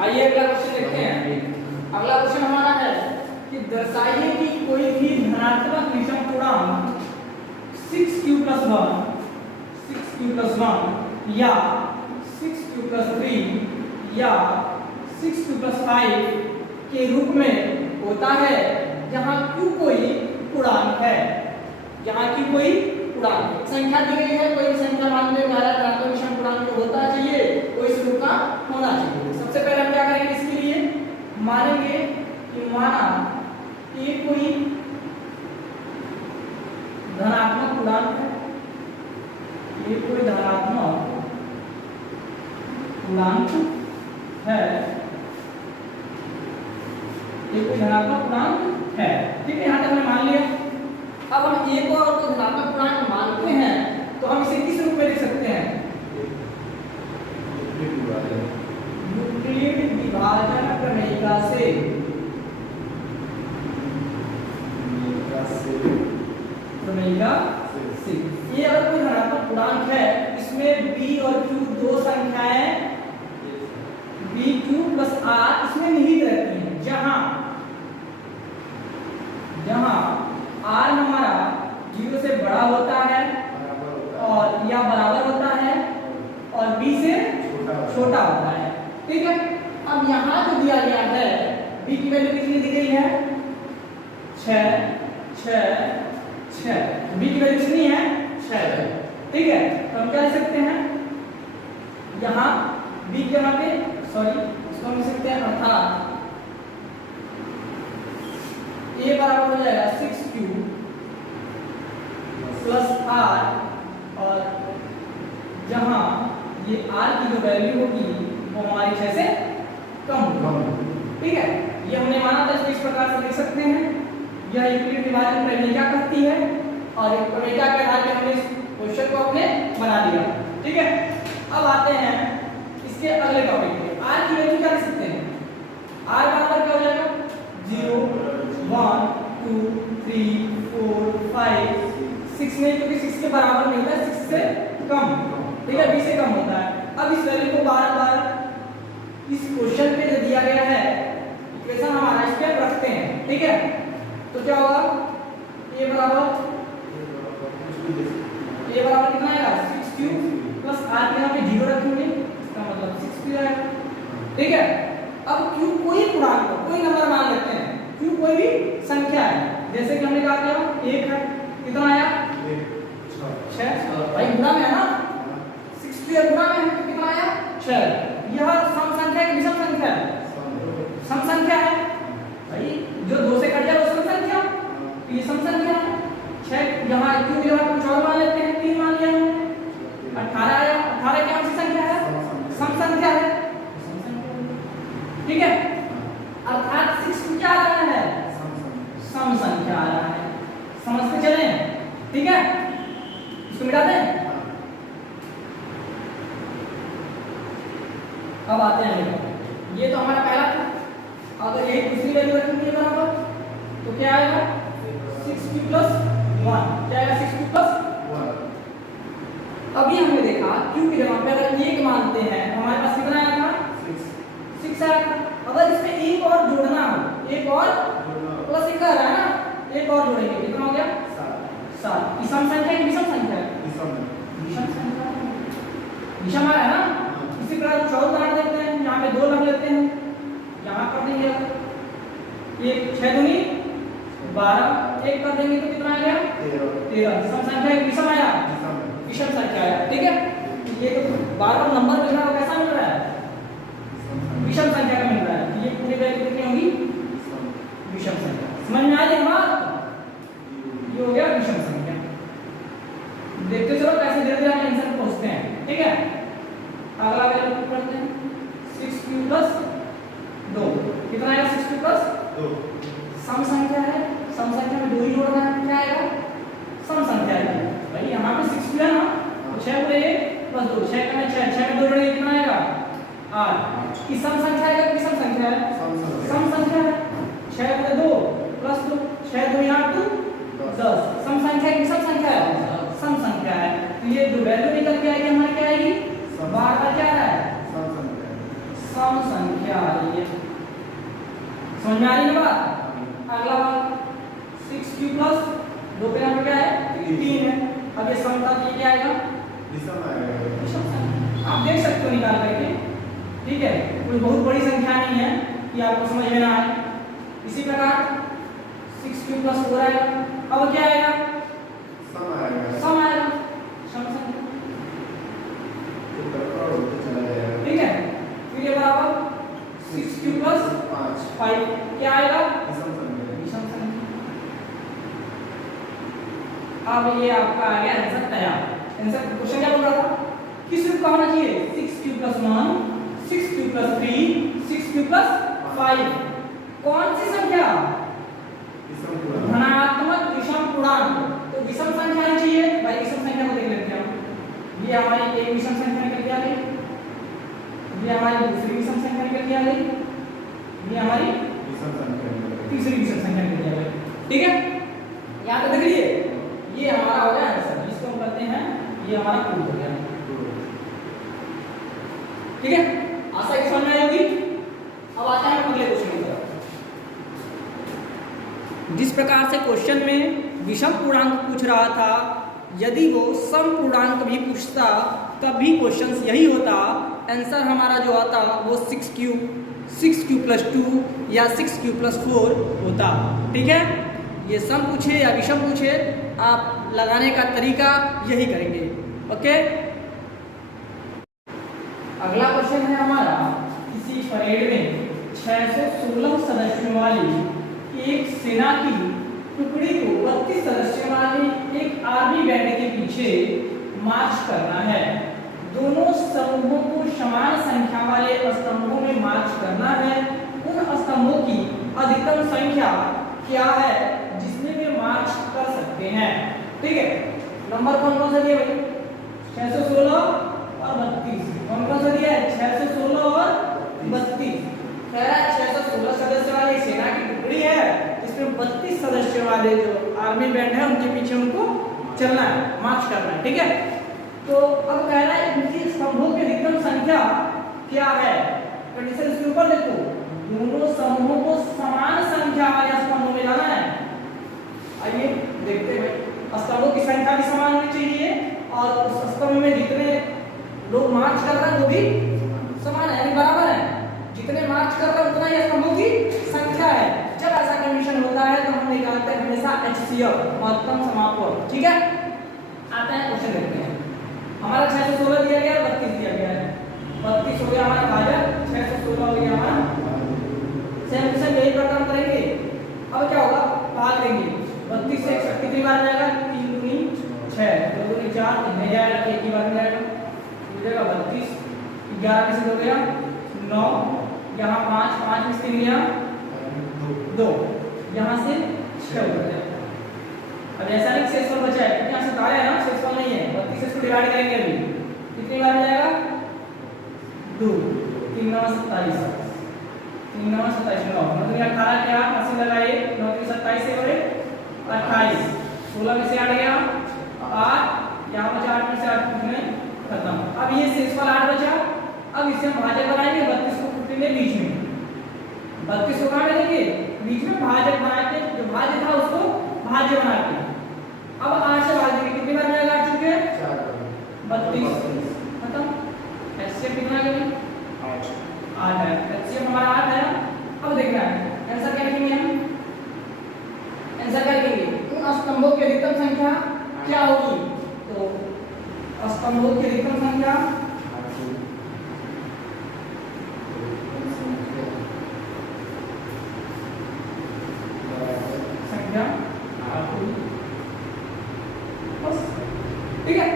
आइए अगला क्वेश्चन देखते हैं। अगला क्वेश्चन हमारा है कि दर्शाइए कि कोई भी धनात्मक विषम पूर्णांक 6q+1 या 6q+3 या 6q+5 के रूप में होता है जहाँ q कोई पूर्णांक है। जहाँ q कोई पूर्णांक संख्या दी गई है, कोई संख्या मान लो हमारा धनात्मक विषम पूर्णांक होता चाहिए, कोई स्वरूप का होना चाहिए। सबसे पहले हम क्या करेंगे, इसके लिए मानेंगे कि माना ये कोई धनात्मक पूर्णांक है, ये कोई धनात्मक पूर्णांक है, ये कोई धनात्मक पूर्णांक है। ठीक है, यहाँ तक हमने मान लिया। अब हम एक और तो धनात्मक पूर्णांक मानते हैं तो हम इसे किस रूप में लिख सकते हैं? यूक्लिड विभाजन प्रमेयिका से। प्रमेयिका से ये अगर कोई धनात्मक पूर्णांक है, इसमें b और q दो संख्याएं bq+r इसमें निहित रहती हैं, जहां r हमारा 0 से बड़ा होता है और या बराबर होता है और b से छोटा होता है। ठीक है, अब यहाँ जो दिया गया है b की वैल्यू कितनी दी गई है? 6 6 6 b की वैल्यू कितनी है? 6। ठीक है, तो हम क्या लिख सकते हैं यहाँ b के यहाँ पे, सॉरी इसको हम लिख सकते हैं अर्थात a बराबर हो जाएगा 6q + r और जहां ये r की जो वैल्यू होगी वो हमारी 6 से कम होगी। ठीक है, ये हमने माना था, इस प्रकार से लिख सकते हैं। यह यूक्लिड विभाजन प्रमेयिका कहती है और एक प्रमेयिका के आधार पर हमने इस क्वेश्चन को अपने बना दिया। ठीक है, अब आते हैं इसके अगले टॉपिक पे। r की वैल्यू क्या लिख सकते हैं? r बराबर क्या हो जाएगा? 0 1 2 3 4 5 6 नहीं, क्योंकि 6 के बराबर नहीं होता है, 6 से कम। ठीक है, b से कम होता है। अब इस वैल्यू को बार बार इस क्वेश्चन पे जो दिया गया है इक्वेशन हमारा इस पे रखते हैं। ठीक है, तो क्या होगा? a बराबर कितना आएगा? 6q + r के यहाँ पे 0 रखेंगे, इसका मतलब 6q आएगा। ठीक है, अब q कोई पूर्णांक कोई नंबर मान लेते हैं, q कोई भी संख्या है, जैसे कि हमने कहा था 1 है, कितना आया? 6। भाई गुणा में है ना, 6q गुणा में है तो कितना आया? 6। यह सम संख्या है कि विषम संख्या है? सम संख्या है भाई, जो 2 से कट जाए वो सम संख्या, तो ये सम संख्या है। 6 यहाँ q की जगह कुछ और मान लेते हैं, 3 मान लिया हमने। 18 आया, 18 क्या सी संख्या है? सम संख्या है। ठीक है, अर्थात 6 क्या आ रहा है? सम संख्या आ रहा है। समझते चले? ठीक है, इसको मिटा दें। अब आते हैं, ये तो हमारा पहला था। अगर यही दूसरी वैल्यू रखेंगे बराबर तो क्या आएगा? 6q + 1 क्या आएगा? 6q + 1। अभी हमने देखा q की जगह पे अगर 1 मानते हैं हमारे पास कितना आया था? 6 आया था। अगर इसमें एक और जोड़ना हो, एक और प्लस एक आ रहा है ना, एक और जोड़ेंगे कितना हो गया? 7। सम संख्या है विषम संख्या है? विषम संख्या, विषम आ रहा है ना। इसी प्रकार 14 बना देते हैं, यहाँ पे 2 रख लेते हैं, यहाँ कर देंगे ये 6 दूनी 12, 1 कर देंगे तो कितना आ गया? 13। सम संख्या है विषम आया? विषम संख्या आया। ठीक है, ये तो बार-बार नंबर मिल रहा है, कैसा मिल रहा है? विषम संख्या का मिल रहा है। ये पूरी वैल्यू कितनी होगी? विषम संख्या। समझ में आ रही है बात? ये हो गया विषम संख्या। देखते चलो कैसे धीरे-धीरे हम आंसर पहुंचते हैं। ठीक है, अगला वैल्यू पढ़ते हैं। 6q + 2 कितना आएगा? 6q + 2 सम संख्या है, सम संख्या में 2 ही जोड़ना है, क्या आएगा? सम संख्या है भाई। यहाँ पे 6q है ना, 6 × 1 + 2 6 का 6 6 में 2 जोड़ेंगे कितना आएगा? 8। की सम संख्या है कि विषम संख्या है? सम संख्या है। 6 × 2 + 2 6 2 8 2 10। सम संख्या की विषम संख्या है? सम संख्या है। तो ये जो वैल्यू निकल के आएगी हमारी क्या आएगी? बार बार क्या आ रहा है? सम संख्या आ रही है। समझ में आ रही है बात? अगला बात 6 क्यू प्लस 2 पे नंबर क्या है 3 है। अब ये सम का ये क्या आएगा विषम आएगा। विषम संख्या। आप देख सकते हो निकाल करके, ठीक है, कोई बहुत बड़ी संख्या नहीं है कि आपको समझ में ना आए। इसी प्रकार 6 क्यू प्लस 4 आएगा। अब क्या आएगा सम आएगा। सम आएगा, सम संख्या, चला जाएगा। ठीक है। फिर ये बराबर 6 क्यू प्लस 5 क्या आएगा विषम संख्या। विषम संख्या। अब ये आपका आ गया आंसर तैयार। आंसर क्वेश्चन क्या बोल रहा था, किस रूप का होना चाहिए 6 Q plus 1, 6 Q plus 3, 6 Q plus 5। कौन सी संख्या विषम पूर्णांक। धनात्मक विषम पूर्णांक। तो विषम संख्या ही चाहिए भाई। विषम संख्या को देख लेते हैं हम। ये हमारी एक विषम संख्या निकल के आ गई, ये हमारी दूसरी विषम संख्या निकल के आ गई, ये हमारी विषम संख्या। तीसरी विषम संख्या निकल के आ गई, ठीक है। यहाँ पे देख लीजिए, ये हमारा हो गया आंसर, जिसको हम कहते हैं ये हमारा प्रूफ हो गया, ठीक है। आशा है समझ में आई होगी। अब आते हैं अगले क्वेश्चन की तरफ। जिस प्रकार से क्वेश्चन में विषम पूर्णांक पूछ रहा था, यदि वो सम पूर्णांक भी पूछता तब भी क्वेश्चन यही होता। आंसर हमारा जो आता वो 6 क्यू प्लस 2 या 6 क्यू प्लस 4 होता, ठीक है। ये सम पूछे या विषम पूछे, आप लगाने का तरीका यही करेंगे, ओके। अगला क्वेश्चन है हमारा, किसी परेड में 616 सदस्यों वाली एक सेना की टुकड़ी को 32 सदस्यों वाली एक आर्मी बैंड के पीछे मार्च करना है। दोनों समूहों को समान संख्या वाले स्तंभों में मार्च करना है। उन स्तंभों की अधिकतम संख्या क्या है जिसमें वे मार्च कर सकते हैं, ठीक है। नंबर कौन कौन सा दिया भाई 616 और 32। कौन कौन सा दिया है 616 और 32। कह रहा है 616 सदस्य वाली सेना की टुकड़ी है, इसमें 32 सदस्य वाले जो आर्मी बैंड है उनके पीछे उनको चलना है, मार्च करना है, ठीक है। तो अब कह रहा है इनकी स्तंभों की अधिकतम संख्या क्या है। कंडीशन इसके ऊपर देखो, दोनों समूहों को समान संख्या वाले स्तंभों में जाना है। आइए देखते हैं, स्तंभों की संख्या भी समान होनी चाहिए और उस स्तंभ में जितने लोग मार्च कर रहे हैं वो भी समान है, यानी बराबर है। जितने मार्च कर रहे हैं उतना ही स्तंभों की संख्या है। जब ऐसा कंडीशन होता है तो हम निकालते हैं हमेशा HCF, महत्तम समापन, ठीक है। आते हैं क्वेश्चन देखते हैं। हमारा 616 दिया गया, 32 दिया गया है। 32 हो गया हमारा भाजक, 616 हो गया हमारा। सेम सेम यही प्रकार करेंगे। अब क्या होगा, भाग देंगे। 32 से 1 कितनी बार जाएगा 3 दूनी 6, 2 दूनी 4, नहीं जाएगा एक ही बार में जाएगा, हो जाएगा 32। 11 में से 2 गया 9, यहाँ 5, 5 में से 3 गया 2, यहाँ से 6 हो जाएगा। अब ऐसा नहीं शेषफल बचा है, क्योंकि यहाँ से तारे है ना, शेषफल नहीं है। 32 से इसको डिवाइड करेंगे अभी, कितनी बार में जाएगा 2, 3 9 27, 3 9 27 9, 9 18 क्या 80 लगाइए, 9 3 27 से बड़े 28, 16 में से 8 गया 8, यहाँ बचा 8 में से 8 कितने खत्म। अब ये शेषफल 8 बचा। अब इसे हम भाजक बनाएंगे, 32 को कुटेंगे बीच में, 32 को कहाँ डालेंगे बीच में, भाजक बना के जो भाज्य था उसको भाज्य बना के। अब 8 से भाग देंगे, कितनी बार में लगा चुके हैं 32 खत्म। HCF कितना है 8 है, HCF हमारा 8 है। अब देखना है आंसर क्या लिखेंगे हम, आंसर क्या लिखेंगे, उन स्तंभों की अधिकतम संख्या क्या होगी। तो स्तंभों की अधिकतम संख्या ठीक है।